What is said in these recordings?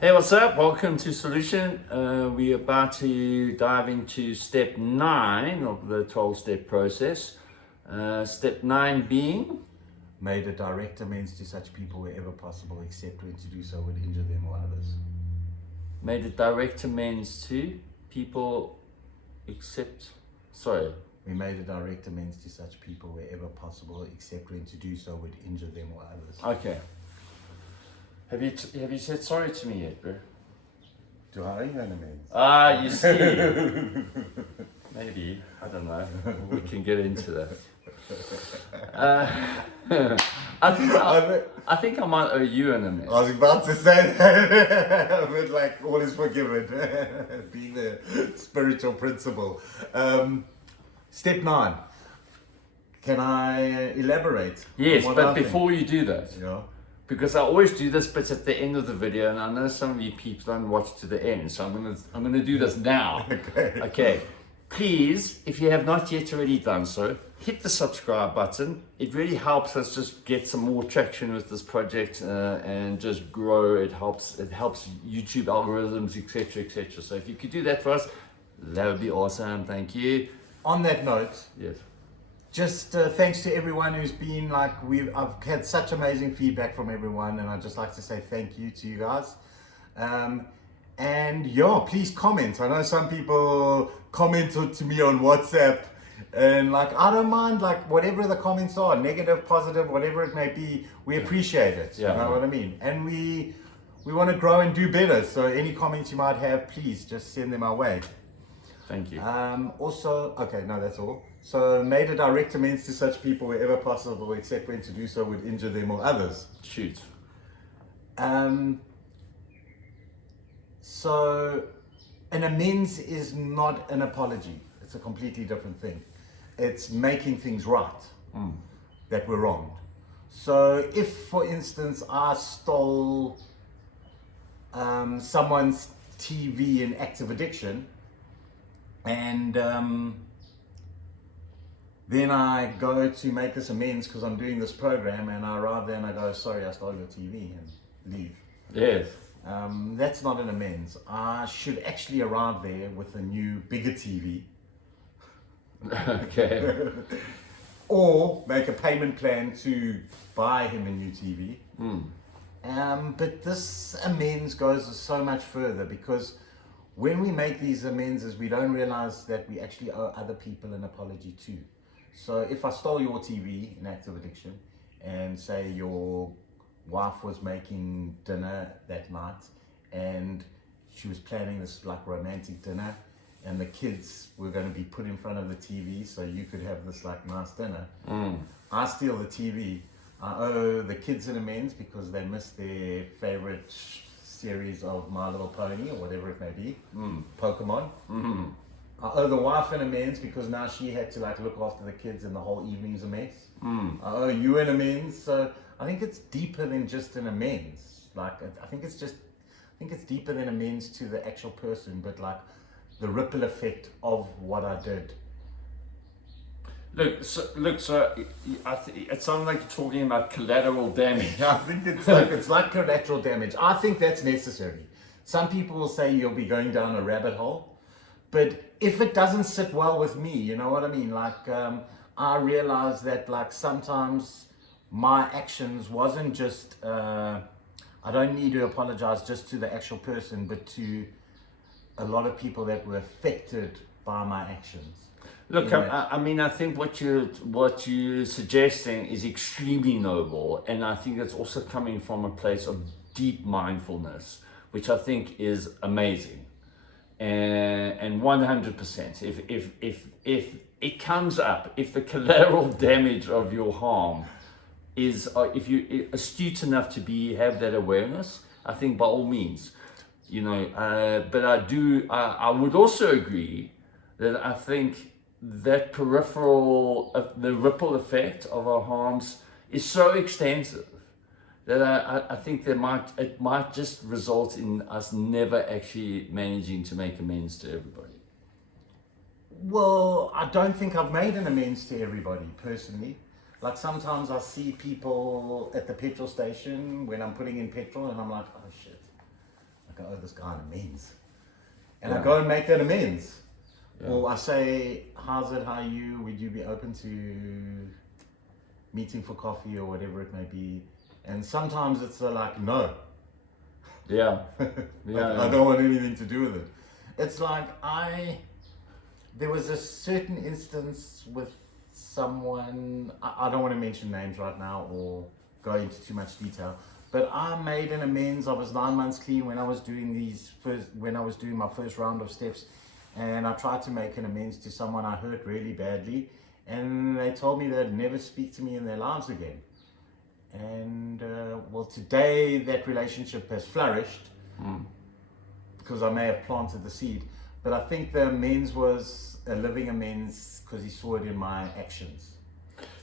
Hey, what's up? Welcome to Solution. We're about to dive into step 9 of the 12-step process. Step 9 being? Made a direct amends to such people wherever possible, except when to do so would injure them or others. Made a direct amends to people except... Sorry. We made a direct amends to such people wherever possible, except when to do so would injure them or others. Okay. Have you said sorry to me yet, bro? Do I owe you an amends? Ah, you see. Maybe. I don't know. We can get into that. I think I might owe you an amends. I was about to say that, but like all is forgiven, being the spiritual principle. Step 9. Can I elaborate? Yes, on what but I think? before you do that, Yeah. because I always do this bit at the end of the video, and I know some of you people don't watch to the end, so I'm gonna do this now. Okay. Please, if you have not yet already done so, hit the subscribe button. It really helps us just get some more traction with this project and just grow. It helps YouTube algorithms, etc., etc. So if you could do that for us, that would be awesome. Thank you. On that note, Yes. just thanks to everyone who's been like, I've had such amazing feedback from everyone, and I'd just like to say thank you to you guys. And yeah, please comment. I know some people commented to me on WhatsApp, and like, I don't mind, like whatever the comments are, negative, positive, whatever it may be, we appreciate it. Yeah. You know what I mean? And we want to grow and do better. So any comments you might have, please just send them our way. Thank you. Also, okay, no, that's all. So made a direct amends to such people wherever possible, except when to do so would injure them or others. Shoot. So an amends is not an apology. It's a completely different thing. It's making things right that were wronged. So if, for instance, I stole someone's TV in active addiction, and then I go to make this amends because I'm doing this program, and I arrive there and I go, sorry, I stole your TV, and leave. Yes. That's not an amends. I should actually arrive there with a new, bigger TV. Okay. Or make a payment plan to buy him a new TV. But this amends goes so much further, because when we make these amends, we don't realize that we actually owe other people an apology too. So if I stole your TV in active addiction, and say your wife was making dinner that night, and she was planning this like romantic dinner, and the kids were going to be put in front of the TV so you could have this like nice dinner. I steal the TV. I owe the kids an amends because they missed their favorite series of My Little Pony or whatever it may be, Pokemon. I owe the wife an amends because now she had to like look after the kids and the whole evening's a mess. I owe you an amends. So I think it's deeper than just an amends. Like I think it's deeper than amends to the actual person, but like the ripple effect of what I did. Look, so it sounds like you're talking about collateral damage. I think it's like collateral damage. I think that's necessary. Some people will say you'll be going down a rabbit hole, but if it doesn't sit well with me, you know what I mean? Like I realize that like sometimes my actions wasn't just, I don't need to apologize just to the actual person, but to a lot of people that were affected by my actions. Look, I mean, I think what you're suggesting is extremely noble, and I think it's also coming from a place of deep mindfulness, which I think is amazing, and 100%. If it comes up, if the collateral damage of your harm is, if you're astute enough to have that awareness, I think by all means, you know. But I would also agree that I think that peripheral, the ripple effect of our harms is so extensive that I think it might just result in us never actually managing to make amends to everybody. Well, I don't think I've made an amends to everybody personally. Like sometimes I see people at the petrol station when I'm putting in petrol and I'm like, oh shit, I owe this guy an amends. And I go and make that amends. Or I say, how's it, how are you? Would you be open to meeting for coffee or whatever it may be? And sometimes it's like, no. Yeah. I don't want anything to do with it. It's like there was a certain instance with someone, I don't want to mention names right now or go into too much detail, but I made an amends. I was 9 months clean when I was doing my first round of steps, and I tried to make an amends to someone I hurt really badly, and they told me they'd never speak to me in their lives again. And well, today that relationship has flourished because I may have planted the seed, but I think the amends was a living amends because he saw it in my actions.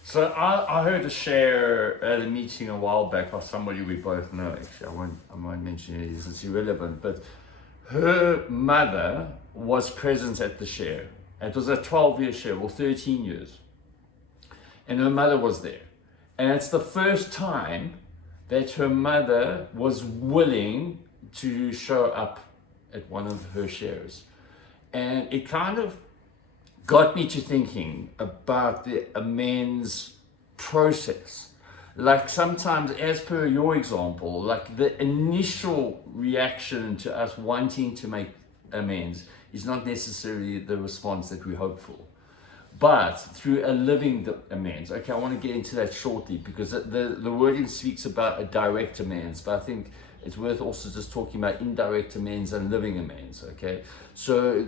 So I heard a share at a meeting a while back by somebody we both know. Actually, I won't mention it, it's irrelevant, but her mother was present at the share. It was a 12-year share, or 13 years. And her mother was there. And it's the first time that her mother was willing to show up at one of her shares. And it kind of got me to thinking about the amends process. Like sometimes, as per your example, like the initial reaction to us wanting to make amends is not necessarily the response that we hope for. But through a living amends. Okay, I want to get into that shortly because the wording speaks about a direct amends, but I think it's worth also just talking about indirect amends and living amends. Okay, so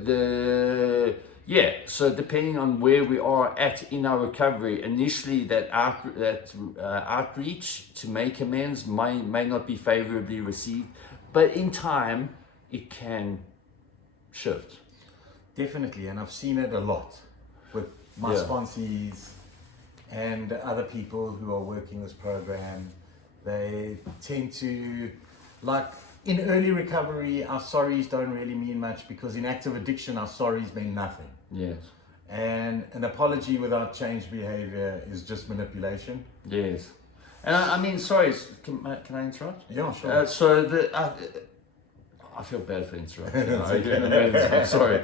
so depending on where we are at in our recovery, initially that outreach to make amends may not be favorably received, but in time it can shift. Definitely, and I've seen it a lot with my sponsees and other people who are working this program. They tend to, like in early recovery, our sorries don't really mean much because in active addiction, our sorries mean nothing. Yes. And an apology without changed behavior is just manipulation. Yes. And I mean, sorry, can I interrupt? Yeah, sure. I feel bad for interrupting. I'm sorry.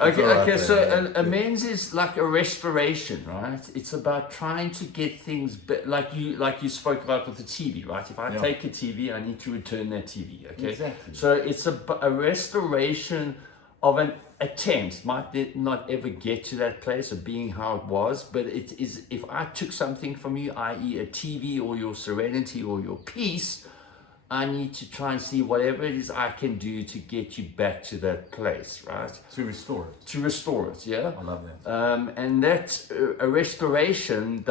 Okay. So amends is like a restoration, right? It's about trying to get things like you spoke about with the TV, right? If I take a TV, I need to return that TV. Okay. Exactly. So it's a restoration of an attempt. Might not ever get to that place of being how it was, but it is. If I took something from you, i.e., a TV or your serenity or your peace, I need to try and see whatever it is I can do to get you back to that place, right? To restore it. To restore it, yeah. I love that. And that a restoration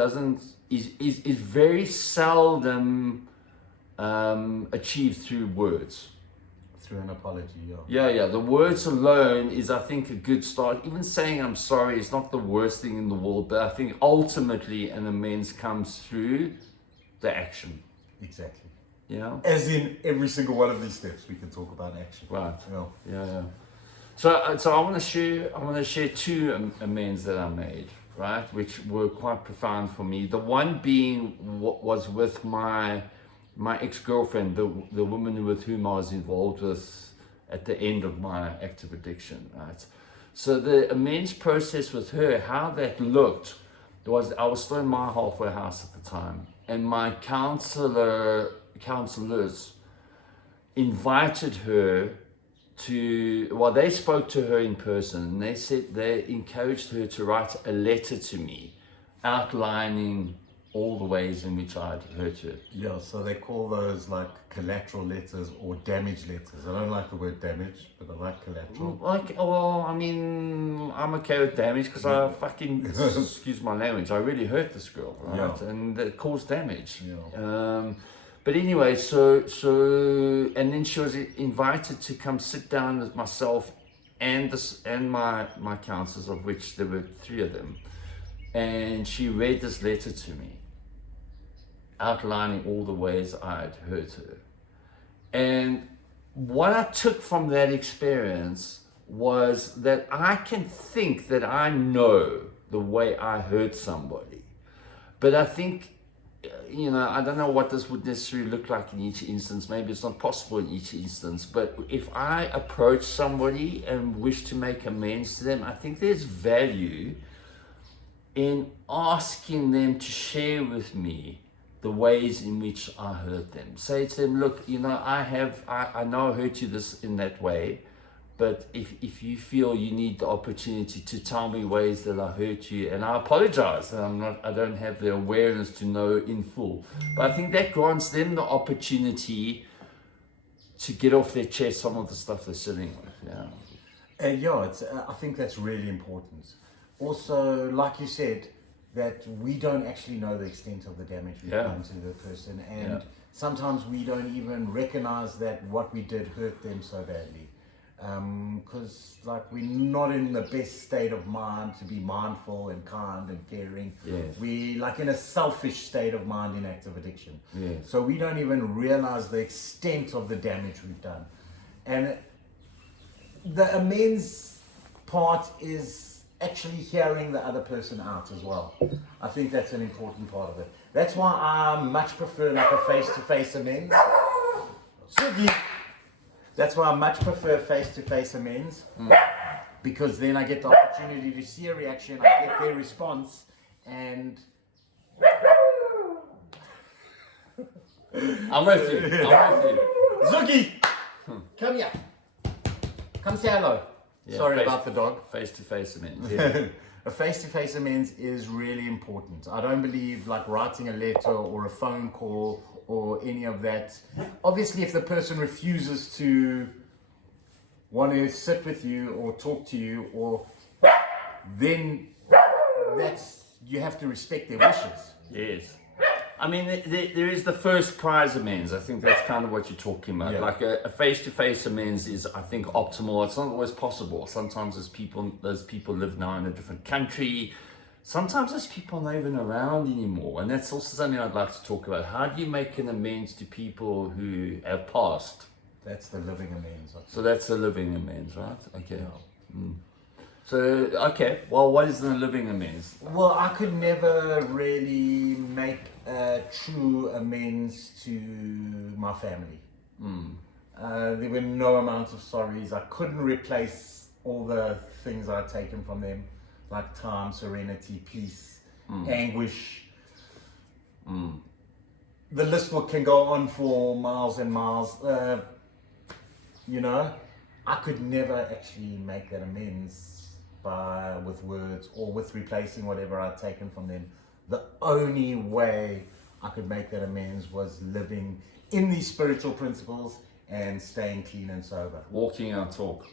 is very seldom achieved through words. Through an apology, Yeah. The words alone is, I think, a good start. Even saying I'm sorry is not the worst thing in the world, but I think ultimately an amends comes through the action. Exactly. Yeah. As in every single one of these steps, we can talk about action. Right. Yeah. So I want to share two amends that I made, right, which were quite profound for me. The one being was with my ex-girlfriend, the woman with whom I was involved with at the end of my active addiction, right? So the amends process with her, how that looked, was I was still in my halfway house at the time, and my counselors invited her they spoke to her in person, and they said they encouraged her to write a letter to me outlining all the ways in which I'd hurt her. Yeah, so they call those like collateral letters or damage letters. I don't like the word damage, but I like collateral. I mean, I'm okay with damage because I fucking, excuse my language, I really hurt this girl, right? Yeah. And it caused damage. Yeah. But anyway, so and then she was invited to come sit down with myself and my counselors, of which there were 3 of them, and she read this letter to me, outlining all the ways I'd hurt her. And what I took from that experience was that I can think that I know the way I hurt somebody, but I think you know, I don't know what this would necessarily look like in each instance. Maybe it's not possible in each instance. But if I approach somebody and wish to make amends to them, I think there's value in asking them to share with me the ways in which I hurt them. Say to them, look, you know, I know I hurt you this in that way, but if you feel you need the opportunity to tell me ways that I hurt you, and I apologize that I don't have the awareness to know in full. But I think that grants them the opportunity to get off their chest some of the stuff they're sitting with. Yeah. I think that's really important. Also, like you said, that we don't actually know the extent of the damage we've done to the person, and sometimes we don't even recognize that what we did hurt them so badly. Because like we're not in the best state of mind to be mindful and kind and caring. We like in a selfish state of mind in active addiction. So we don't even realize the extent of the damage we've done. And the amends part is actually hearing the other person out as well. I think that's an important part of it. That's why I much prefer like a face-to-face amends. That's why I much prefer face-to-face amends, because then I get the opportunity to see a reaction, I get their response, and I'm with you. Zoogie, come here. Come say hello. Sorry about the dog. Face-to-face amends. Yeah. A face-to-face amends is really important. I don't believe like writing a letter or a phone call or any of that. Obviously, if the person refuses to want to sit with you or talk to you, or then you have to respect their wishes. Yes. I mean, there is the first prize amends. I think that's kind of what you're talking about. Like a face-to-face amends is, I think, optimal. It's not always possible. Sometimes those people live now in a different country. Sometimes those people are not even around anymore. And that's also something I'd like to talk about. How do you make an amends to people who have passed? That's the living amends. So that's the living amends, right? Okay. So, okay. Well, what is the living amends? Well, I could never really make a true amends to my family. There were no amounts of sorries. I couldn't replace all the things I'd taken from them, like time, serenity, peace, anguish. The list can go on for miles and miles. You know, I could never actually make that amends with words or with replacing whatever I'd taken from them. The only way I could make that amends was living in these spiritual principles and staying clean and sober. Walking our talk.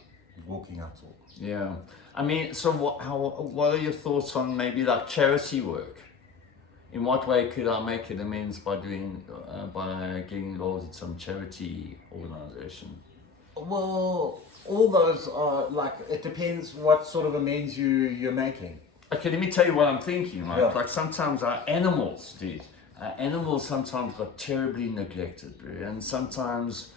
Yeah. I mean, so what are your thoughts on maybe like charity work? In what way could I make an amends by getting involved in some charity organization? Well, all those are like, it depends what sort of amends you're making. Okay, let me tell you what I'm thinking, right? Like sometimes our animals, sometimes got terribly neglected, and sometimes,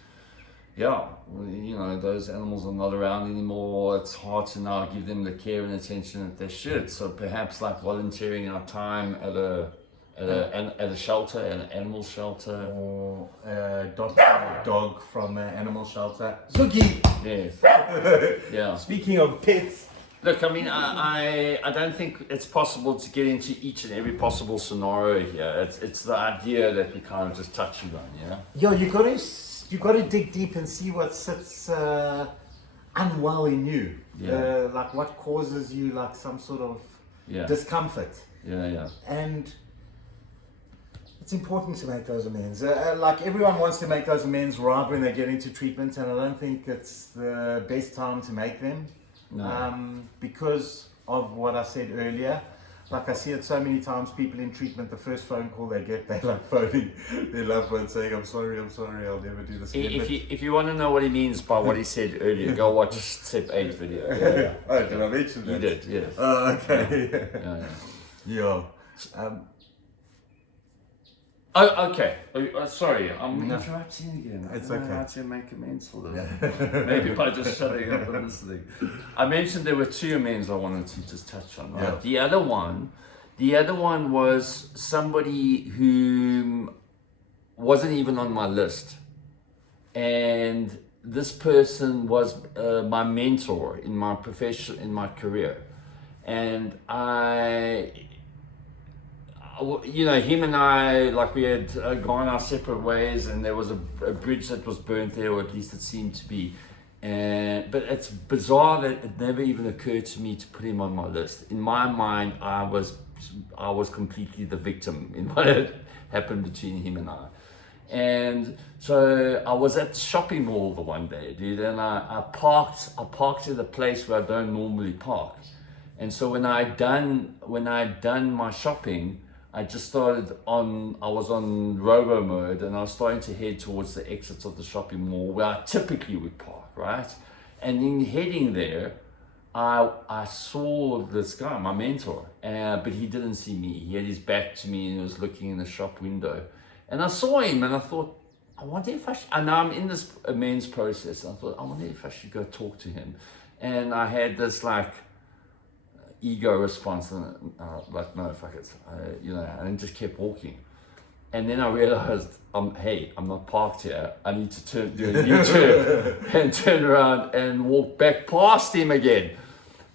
you know, those animals are not around anymore. It's hard to now give them the care and attention that they should. So perhaps like volunteering our time at a shelter, an animal shelter, or adopting a dog from an animal shelter. Zoogie. Yes. Speaking of pets. Look, I mean, I don't think it's possible to get into each and every possible scenario here. It's the idea that we kind of just touching on, you got to dig deep and see what sits unwell in you. Like what causes you like some sort of discomfort. And it's important to make those amends. Like everyone wants to make those amends right when they get into treatment, and I don't think it's the best time to make them. Because of what I said earlier. Like I see it so many times, people in treatment, the first phone call they get, they like phoning their loved one saying, I'm sorry, I'll never do this again. If you want to know what he means by what he said earlier, go watch STEP9 video. Oh, did I mention that? You did, yes. Oh, okay. Yeah. Oh, okay. Sorry, I'm interrupting again. It's I don't know okay. how to make amends for this. Maybe by just shutting up and listening. I mentioned there were two amends I wanted to just touch on. Right? The other one The other one was somebody who wasn't even on my list. And this person was my mentor in my profession, in my career. And him and I, like we had gone our separate ways, and there was a bridge that was burnt there, or at least it seemed to be. But it's bizarre that it never even occurred to me to put him on my list. In my mind, I was completely the victim in what had happened between him and I. And so I was at the shopping mall the one day, dude, and I parked at a place where I don't normally park. And so when I'd done my shopping, I was on robo mode, and I was starting to head towards the exits of the shopping mall where I typically would park, right? And in heading there, I saw this guy, my mentor, but he didn't see me. He had his back to me and he was looking in the shop window. And I saw him and I thought, I wonder if I should, and now I'm in this amends process. I thought, I wonder if I should go talk to him. And I had this like ego response, and like, no, fuck it, and just kept walking. And then I realized, I'm not parked here. I need to do a U-turn and turn around and walk back past him again.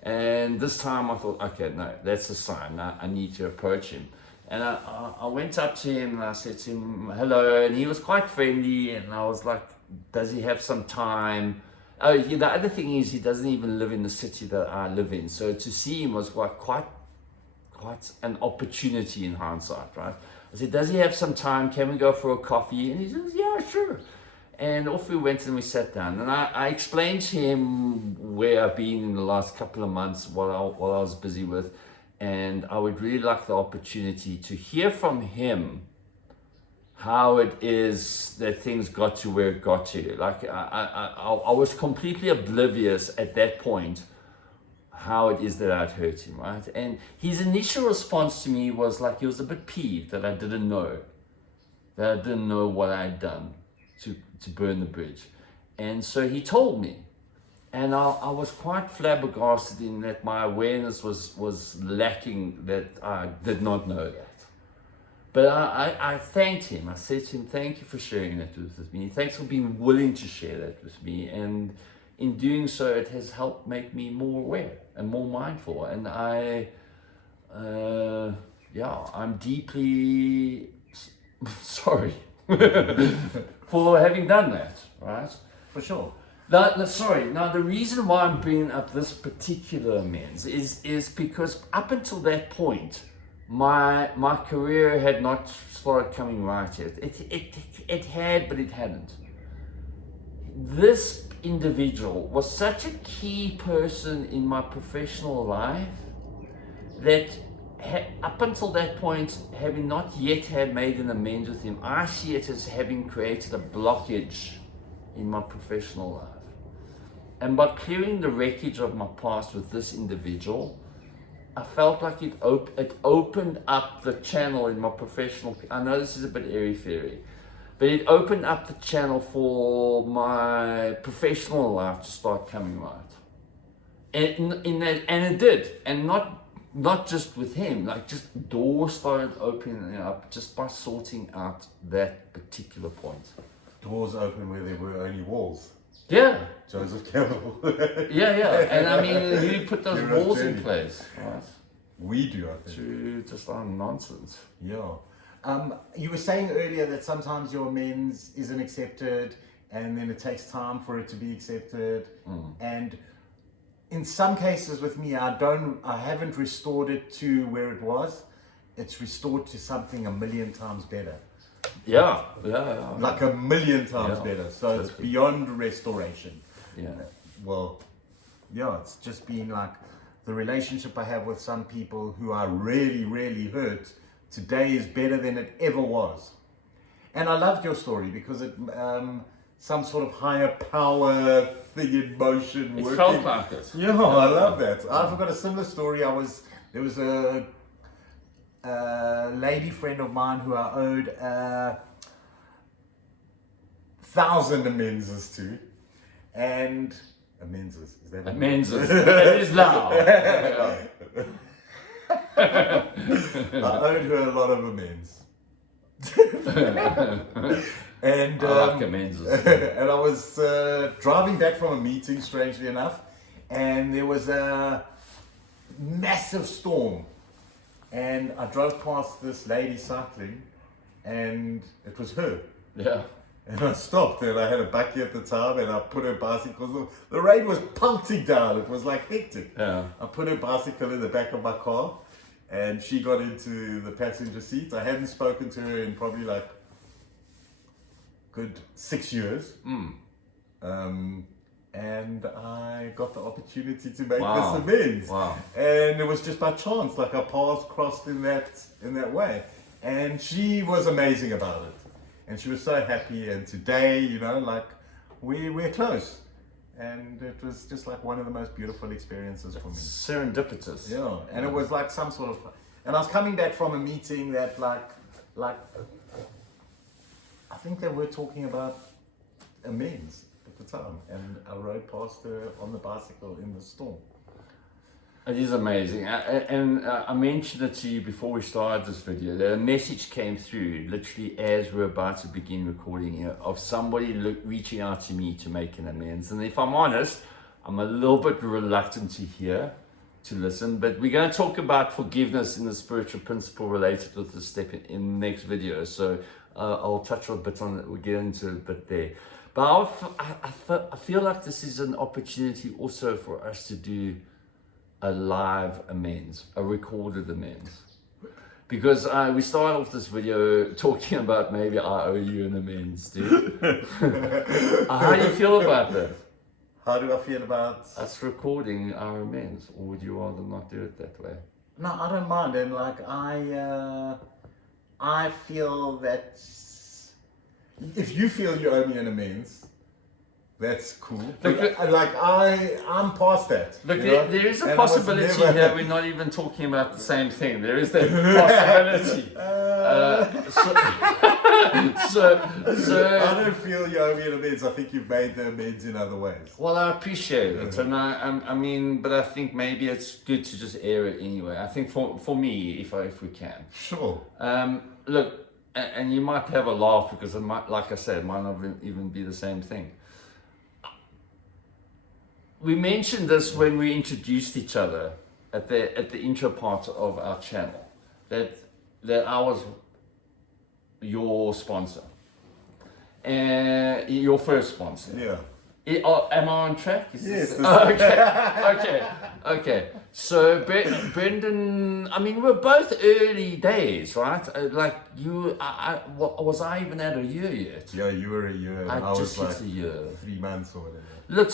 And this time I thought, okay, no, that's a sign. I need to approach him. And I went up to him and I said to him, hello, and he was quite friendly, and I was like, does he have some time? Oh, the other thing is he doesn't even live in the city that I live in, so to see him was quite an opportunity in hindsight, right? I said, does he have some time? Can we go for a coffee? And he says, yeah, sure. And off we went and we sat down, and I explained to him where I've been in the last couple of months, what I was busy with. And I would really like the opportunity to hear from him how it is that things got to where it got to. Like I was completely oblivious at that point how it is that I'd hurt him, right? And his initial response to me was like, he was a bit peeved that I didn't know what I'd done to burn the bridge. And so he told me. And I was quite flabbergasted in that my awareness was lacking, that I did not know that. But I thanked him. I said to him, thank you for sharing that with me. Thanks for being willing to share that with me. And in doing so, it has helped make me more aware and more mindful. And I'm deeply sorry for having done that, right? For sure. Now, the reason why I'm bringing up this particular amends is because up until that point, my career had not started coming right yet. It had, but it hadn't. This individual was such a key person in my professional life that up until that point, having not yet had made an amends with him, I see it as having created a blockage in my professional life. And by clearing the wreckage of my past with this individual, I felt like it opened up the channel in my professional. I know this is a bit airy-fairy, but it opened up the channel for my professional life to start coming right. And it did, and not just with him. Like, just doors started opening up just by sorting out that particular point. Doors open where there were only walls. Yeah. Joseph Campbell. Yeah. And I mean, you put those walls in place, right? We do, I think. To just nonsense. Yeah. You were saying earlier that sometimes your amends isn't accepted, and then it takes time for it to be accepted. And in some cases with me, I haven't restored it to where it was. It's restored to something 1,000,000 times better. Yeah. Like 1,000,000 times better. So it's beyond restoration. Yeah. Well, yeah, it's just been like the relationship I have with some people who are really, really hurt today is better than it ever was. And I loved your story because it some sort of higher power thing in motion. It working. felt like it. Yeah, I love that. I've got a similar story. There was a lady friend of mine who I owed 1,000 amenses to, and amenses, is that amenses? It is now. I owed her a lot of amends. And I like amends. and I was driving back from a meeting, strangely enough, and there was a massive storm. And I drove past this lady cycling, and it was her. Yeah. And I stopped, and I had a bakkie at the time, and I put her bicycle. The rain was pelting down. It was like hectic. Yeah. I put her bicycle in the back of my car, and she got into the passenger seat. I hadn't spoken to her in probably like good 6 years. And I got the opportunity to make this amends. Wow. And it was just by chance, like our paths crossed in that way. And she was amazing about it. And she was so happy. And today, you know, like we're close. And it was just like one of the most beautiful experiences for me. Serendipitous. Yeah. And it was like some sort of, and I was coming back from a meeting that like I think they were talking about amends at the time, and I rode past her on the bicycle in the storm. It is amazing. I mentioned it to you before we started this video. The message came through literally as we're about to begin recording here of somebody reaching out to me to make an amends. And if I'm honest, I'm a little bit reluctant to hear, to listen, but we're going to talk about forgiveness in the spiritual principle related with the step in the next video. So I'll touch a bit on it. We'll get into it a bit there. But I feel like this is an opportunity also for us to do a live amends, a recorded amends. Because we started off this video talking about maybe I owe you an amends, dude. How do you feel about that? How do I feel about us recording our amends, or would you rather not do it that way? No, I don't mind. And like I feel that if you feel you owe me an amends, that's cool. Look, I'm past that. Look, there is a possibility here we're not even talking about the same thing. There is that possibility. So I don't feel you owe me an amends. I think you've made the amends in other ways. Well, I appreciate it, and I mean, but I think maybe it's good to just air it anyway. I think for me, if we can. Sure. Look, and you might have a laugh because it might, like I said, it might not even be the same thing. We mentioned this when we introduced each other at the intro part of our channel, that I was your sponsor, and your first sponsor. Yeah. Am I on track? Yes. Okay. So Brendon, I mean, we're both early days, right? Like you, was I even at a year yet? Yeah, you were a year. I was just hit like a year. 3 months or whatever. Look,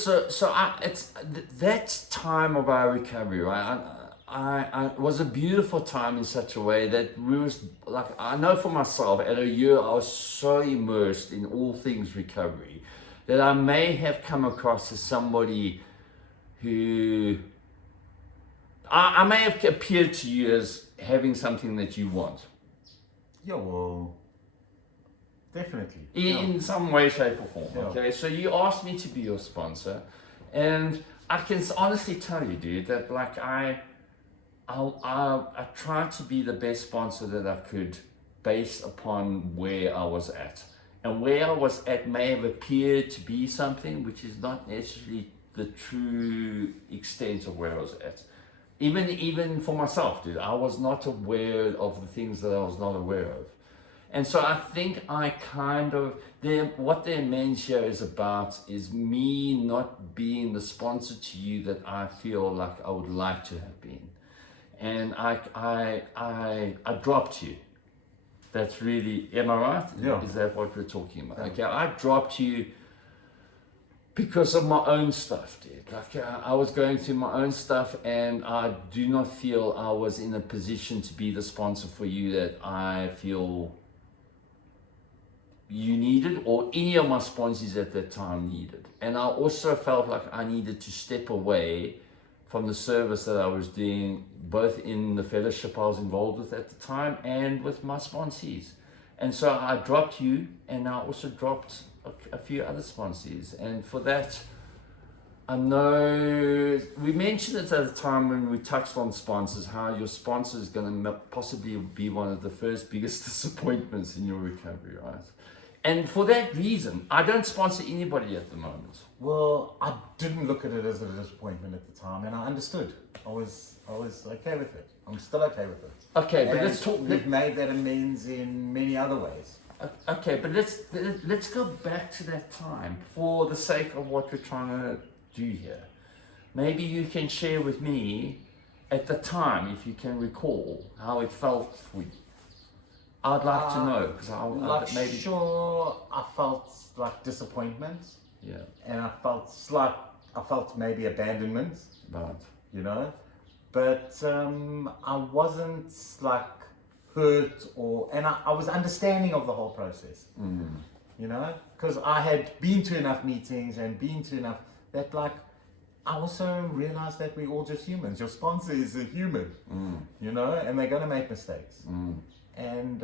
it's that time of our recovery, right? I was a beautiful time in such a way that we was like, I know for myself, at a year I was so immersed in all things recovery that I may have come across as somebody who I may have appeared to you as having something that you want. Yeah, well, definitely. In some way, shape or form, Yeah. okay? So you asked me to be your sponsor, and I can honestly tell you, dude, that like I tried to be the best sponsor that I could based upon where I was at. And where I was at may have appeared to be something which is not necessarily the true extent of where I was at. Even for myself, dude, I was not aware of the things that I was not aware of. And so I think I kind of, what the amends here is about is me not being the sponsor to you that I feel like I would like to have been. And I dropped you. That's really, am I right? Yeah. Is that what we're talking about? Yeah. Okay, I dropped you because of my own stuff, dude. Like I was going through my own stuff, and I do not feel I was in a position to be the sponsor for you that I feel you needed, or any of my sponsors at that time needed. And I also felt like I needed to step away from the service that I was doing, both in the fellowship I was involved with at the time and with my sponsees. And so I dropped you, and I also dropped a few other sponsees. And for that, I know we mentioned it at the time when we touched on sponsors, how your sponsor is going to possibly be one of the first biggest disappointments in your recovery, right? And for that reason, I don't sponsor anybody at the moment. Well, I didn't look at it as a disappointment at the time, and I understood. I was okay with it. I'm still okay with it. Okay, but And let's talk. We've made that amends in many other ways. Okay, but let's go back to that time for the sake of what we're trying to do here. Maybe you can share with me at the time, if you can recall, how it felt for you. I'd like to know, because maybe sure, I felt like disappointment. Yeah. And I felt maybe abandonment. But you know, but I wasn't like hurt and I was understanding of the whole process. You know, because I had been to enough meetings and been to enough that like I also realized that we're all just humans. Your sponsor is a human, you know, and they're going to make mistakes. And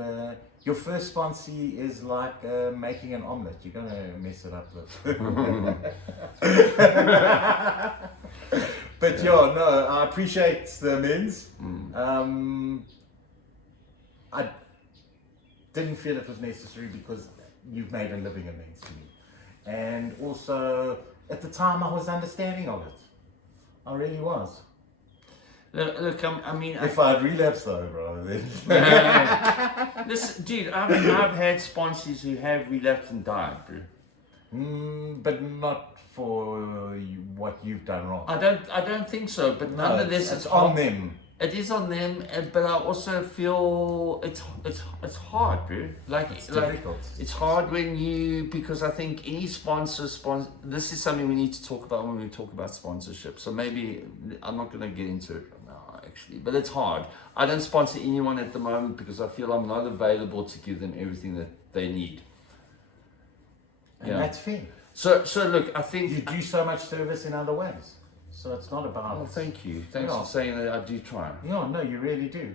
your first sponsee is like making an omelette. You're going to mess it up with. But no, I appreciate the amends. I didn't feel it was necessary because you've made a living amends to me. And also, at the time, I was understanding of it. I really was. look, I mean, if I'd relapsed though, bro, then... Listen, dude, I've had sponsors who have relapsed and died, bro. But not for what you've done wrong. I don't think so, but nonetheless, it's on them. It is on them, but I also feel it's hard, bro. It's difficult. It's hard because I think any sponsor. This is something we need to talk about when we talk about sponsorship. So maybe I'm not going to get into it now, actually, but it's hard. I don't sponsor anyone at the moment because I feel I'm not available to give them everything that they need. And that's fair. So look, I think you do so much service in other ways. So it's not about... Oh, thank you. Thanks for saying that. I do try. Yeah, no, you really do.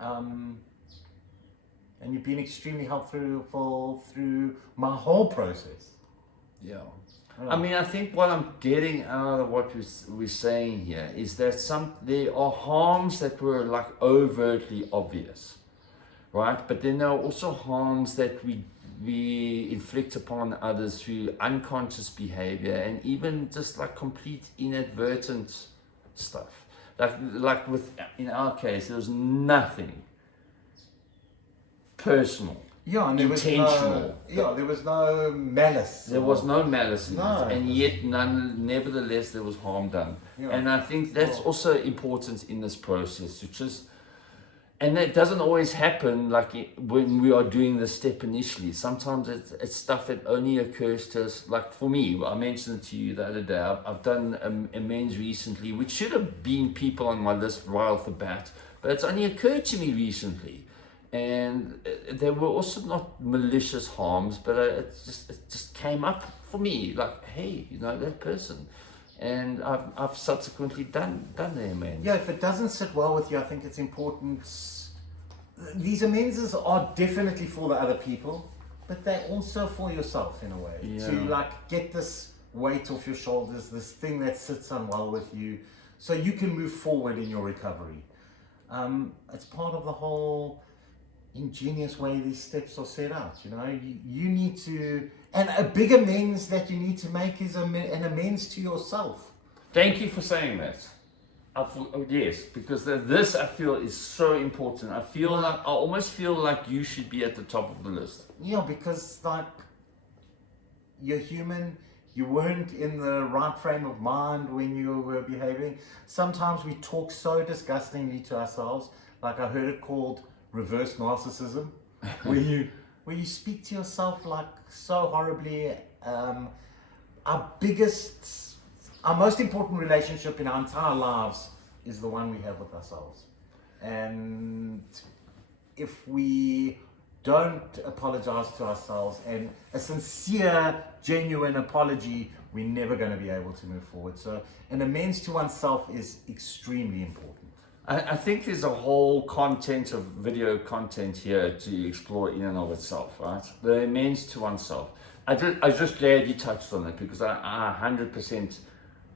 And you've been extremely helpful through my whole process. Yeah. I mean, I think what I'm getting out of what we're saying here is that there are harms that were like overtly obvious, right? But then there are also harms that we inflict upon others through unconscious behavior and even just like complete inadvertent stuff. Like in our case, there was nothing personal. Yeah, and intentional. There was no malice. There was no malice in it, and yet nevertheless there was harm done. Yeah. And I think that's also important in this process, and that doesn't always happen like when we are doing the step initially. Sometimes it's stuff that only occurs to us. Like for me, I mentioned it to you the other day, I've done amends recently, which should have been people on my list right off the bat, but it's only occurred to me recently. And there were also not malicious harms, but it just came up for me, like, hey, that person. And I've subsequently done the amends. Yeah, if it doesn't sit well with you, I think it's important. These amends are definitely for the other people, but they're also for yourself in a way. Yeah. To like get this weight off your shoulders, this thing that sits unwell with you, so you can move forward in your recovery. It's part of the whole ingenious way these steps are set out. You need to, and a big amends that you need to make is an amends to yourself. Thank you for saying that. Yes, because this I feel is so important. I almost feel like you should be at the top of the list. Yeah, because like you're human. You weren't in the right frame of mind when you were behaving. Sometimes we talk so disgustingly to ourselves. Like I heard it called reverse narcissism, where you speak to yourself like so horribly. Our most important relationship in our entire lives is the one we have with ourselves. And if we don't apologize to ourselves and a sincere, genuine apology, we're never going to be able to move forward. So an amends to oneself is extremely important. I think there's a whole video content here to explore in and of itself, right? The amends to oneself. I was just glad you touched on it because I 100%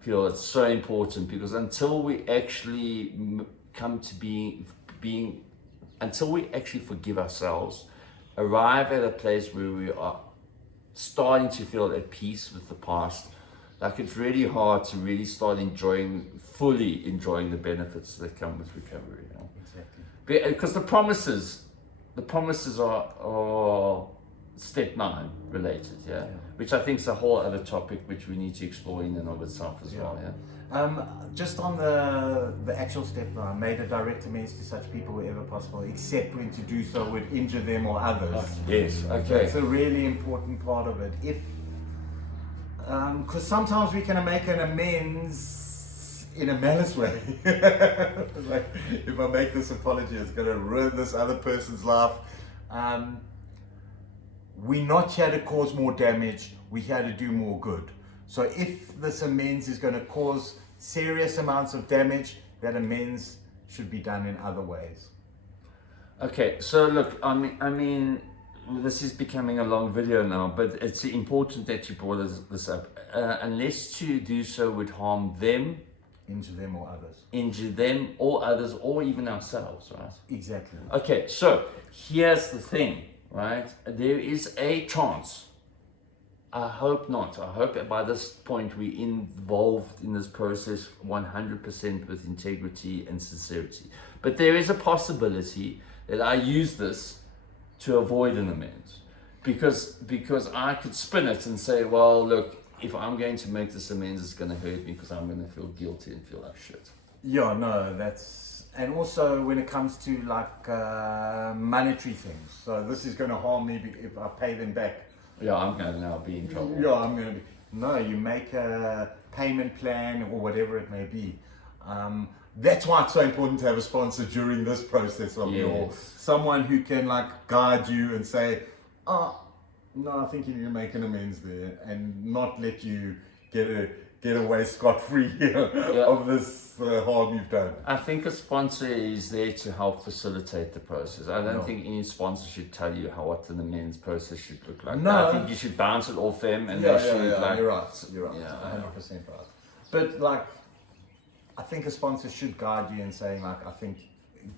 feel it's so important, because until we actually come to until we actually forgive ourselves, arrive at a place where we are starting to feel at peace with the past, like it's really hard to really start fully enjoying the benefits that come with recovery. You know? Exactly. Because the promises are step 9 related, yeah? Which I think is a whole other topic which we need to explore in and of itself as well, yeah? Just on the actual step 9, made a direct amends to such people wherever possible, except when to do so would injure them or others. Yes, okay. That's a really important part of it. Because sometimes we can make an amends in a malice way. Like, if I make this apology, it's going to ruin this other person's life. We're not here to cause more damage, we're here to do more good. So if this amends is going to cause serious amounts of damage, that amends should be done in other ways. Okay, so look, I mean, this is becoming a long video now, but it's important that you brought this up. Unless to do so would harm them, Injure them or others. Injure them or others, or even ourselves, right? Exactly. Okay, so here's the thing, right? There is a chance. I hope not. I hope that by this point we're involved in this process 100% with integrity and sincerity. But there is a possibility that I use this to avoid an amends. Because I could spin it and say, well, look, if I'm going to make this amends, it's going to hurt me because I'm going to feel guilty and feel like shit. Yeah, no, that's... And also when it comes to like monetary things. So this is going to harm me if I pay them back. Yeah, I'm going to now be in trouble. Yeah, I'm going to be... No, you make a payment plan or whatever it may be. That's why it's so important to have a sponsor during this process of someone who can like guide you and say, oh, no, I think you need to make an amends there, and not let you get away scot-free of this harm you've done. I think a sponsor is there to help facilitate the process. I don't think any sponsor should tell you what an amends process should look like. No. I think you should bounce it off them, and they should you're right. You're right. Yeah. 100% right. But like, I think a sponsor should guide you in saying like, I think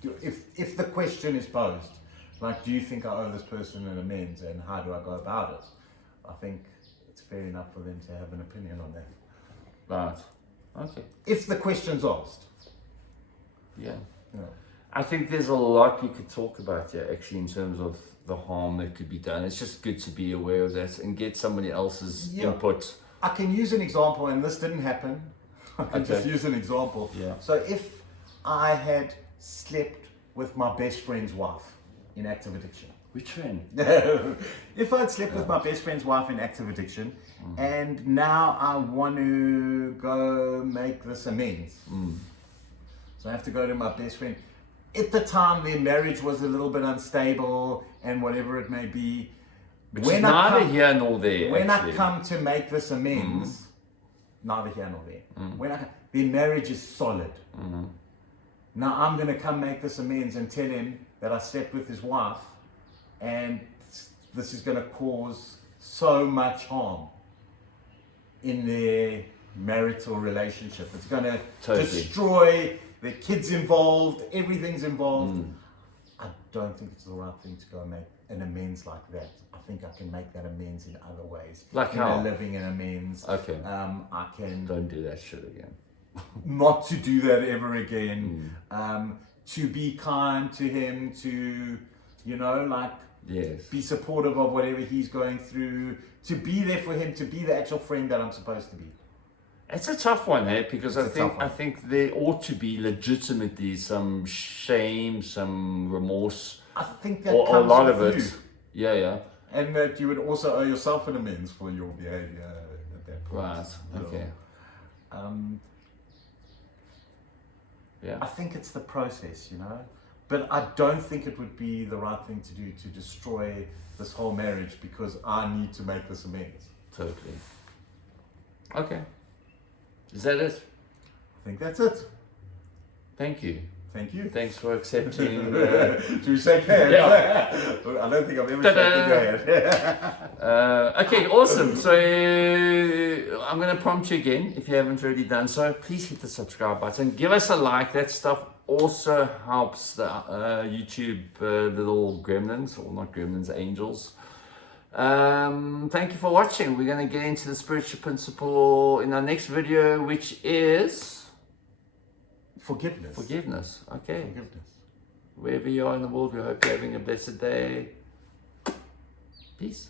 if the question is posed, like, do you think I owe this person an amends, and how do I go about it? I think it's fair enough for them to have an opinion on that. Right. Okay. If the question's asked. Yeah. Yeah. I think there's a lot we could talk about here, actually, in terms of the harm that could be done. It's just good to be aware of that and get somebody else's input. I can use an example, and this didn't happen. I can just use an example. Yeah. So if I had slept with my best friend's wife in active addiction. Which friend? If I'd slept with my best friend's wife in active addiction, and now I want to go make this amends. So I have to go to my best friend. At the time, their marriage was a little bit unstable and whatever it may be. Which is neither here nor there. When I come to make this amends, neither here nor there. Their marriage is solid. Now I'm going to come make this amends and tell him that I slept with his wife, and this is going to cause so much harm in their marital relationship. It's going to destroy the kids involved, everything's involved. I don't think it's the right thing to go and make an amends like that. I think I can make that amends in other ways. Like how? Living an amends. Okay. I can... Don't do that shit again. Not to do that ever again. To be kind to him, to, be supportive of whatever he's going through, to be there for him, to be the actual friend that I'm supposed to be. It's a tough one, because I think there ought to be legitimately some shame, some remorse. I think that comes a lot of it. Yeah. And that you would also owe yourself an amends for your behavior at that point. Right. Okay. I think it's the process, but I don't think it would be the right thing to do to destroy this whole marriage because I need to make this amends. Totally. Okay. Is that it? I think that's it. Thank you. Thank you. Thanks for accepting. Do we shake hands? Yeah. I don't think I've ever shaken your hand. Okay, awesome. So I'm going to prompt you again if you haven't already done so. Please hit the subscribe button. Give us a like. That stuff also helps the YouTube little gremlins, or not gremlins, angels. Thank you for watching. We're going to get into the spiritual principle in our next video, which is Forgiveness. forgiveness. Okay. Forgiveness. Wherever you are in the world, we hope you're having a blessed day. Peace.